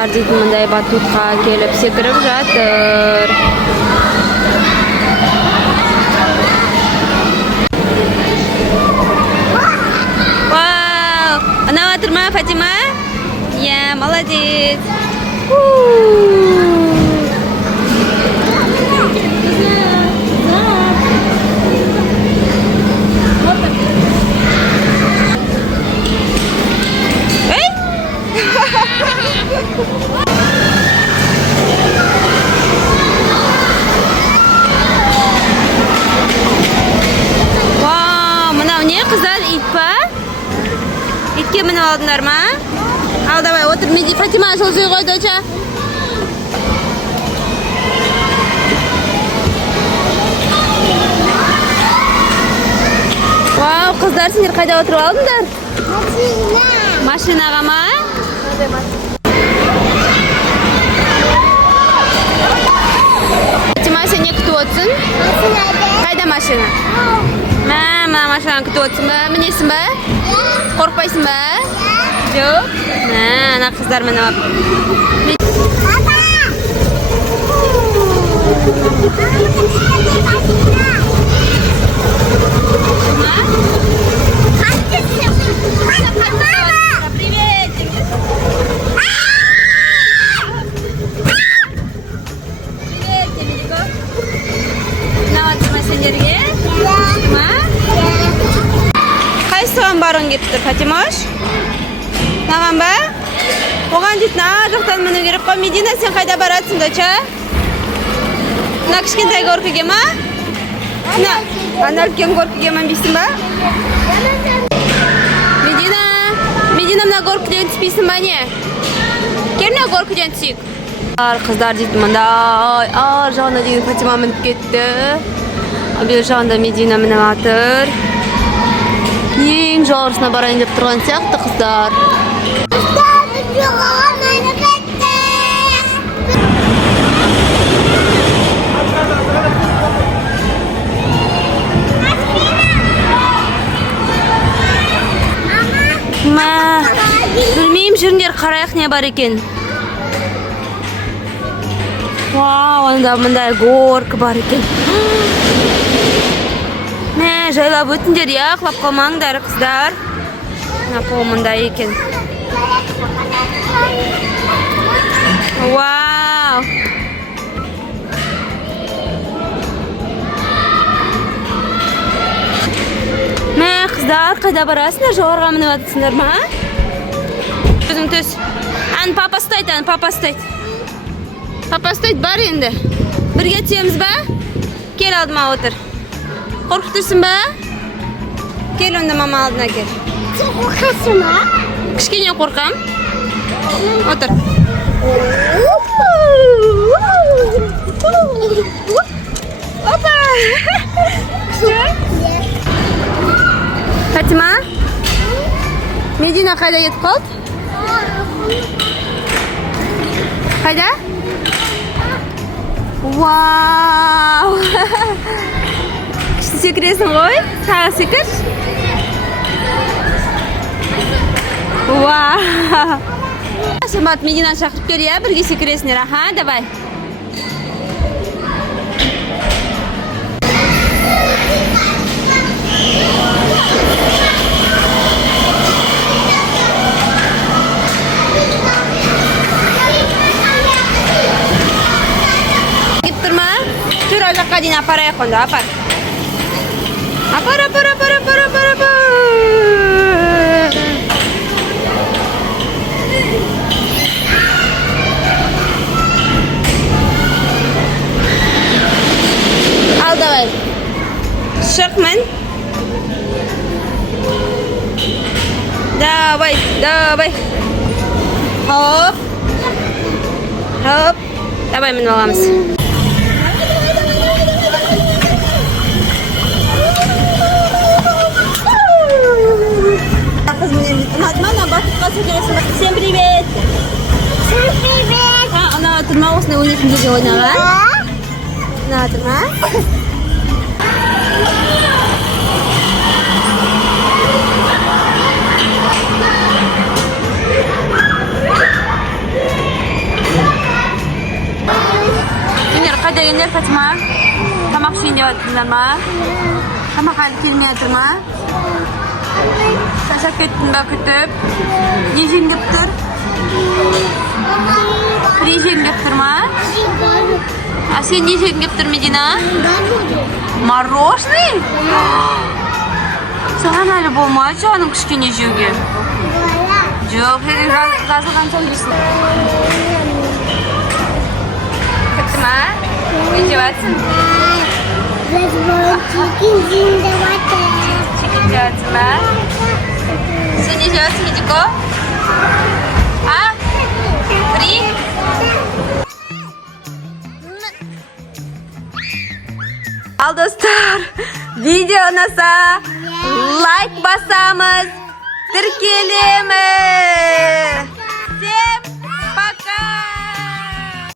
Kızlar deydi batutka kelip sekirip жатыр. Вау! Она отырма, Фатима? Я, молодец. Вау, мынау не қыздар, ит па? Итке мініп алдыңдар ма? Ал, давай, отыр, Фатима, сол жой қой, доча. Вау, қыздар, сендер қайда отырып алдыңдар? Машинаға ма? Фатима, сен не күтіп отырсың? Қайда машина? Мама, машинаны күтіп отырсың ба? Мінесің ба? Қорқпайсың ба? Жоқ? Ана қыздар мініп алып. Қайсыған барың кетті, Фатимаш? Маған ба? Оған дейтін жақтан міну керек қой. Медина, сен қайда баратсың, доча? Мына кішкентай горкіге ма? Ана үлкен горкіге мінбейсің ба? Медина, мына горкіден түспейсің ба не? Кел мына горкіден түсейік. Қыздар дейтін мында, ар жағына деген Фатима мініп кетті. Бер жағында Медина мініп атыр. Ең жоғарысына барайын деп тұрған сияқты қыздар. Білмеймін, жүріңдер, қарайық не бар екен. Вау, онда мұндай горка бар екен. Жайлап өтіндер, құлап қалмаңдар, қыздар. Қолымында екен. Вау! Қыздар, қайда барасыңдар? Жоғарға мініп атсыңдар ма? Өзің төс. Папа ұстайды, папа ұстайды. Папа ұстайды, бар енді. Бірге түсеміз ба? Кел алдыма отыр. Қорқып тұрсың ба? Кел онда мама алдына кел. Сен қорқасың ба? Кішкене қорқам. Отыр. Опа! Фатима? Медина қайда кетіп қалды? Қайда? Вау! Секіресің ғой? Тағы секір? Вау! Сен барып Мединаны шақырып бер, бірге секіресіңдер. Аха, давай. Кетіп тұрма? Жүр, ол жаққа дейін апарайық онда, апар. Апар. Ал, давай. Шық мен. Давай. Хоп. Давай мен оламыз. Всем привет! Всем привет! Она тұрма осындай ойнайтын жерде ойнаған. Она тұрма. deganlar Fatima. Tamoq yeying deyapsizlarmi? Tamoq hali kelmayaptimi? Tashlab ketdimmi kutib? Yeying deb tur. Yeying deb turma. А sen yeying deb tur Medina? Мороженое? Sana hali bo'lmaydi, jonim kichkina yeyga. Yo'q, gazdan so'yishsin. Ketdimi? Yeyapsan? Biz bu chikin deyapti. Chikin deyapsizmi? Sen yeyapsan, Mediko? Ha? Free? Al do'stlar, video yoqsa like bosamiz, tirkelamiz.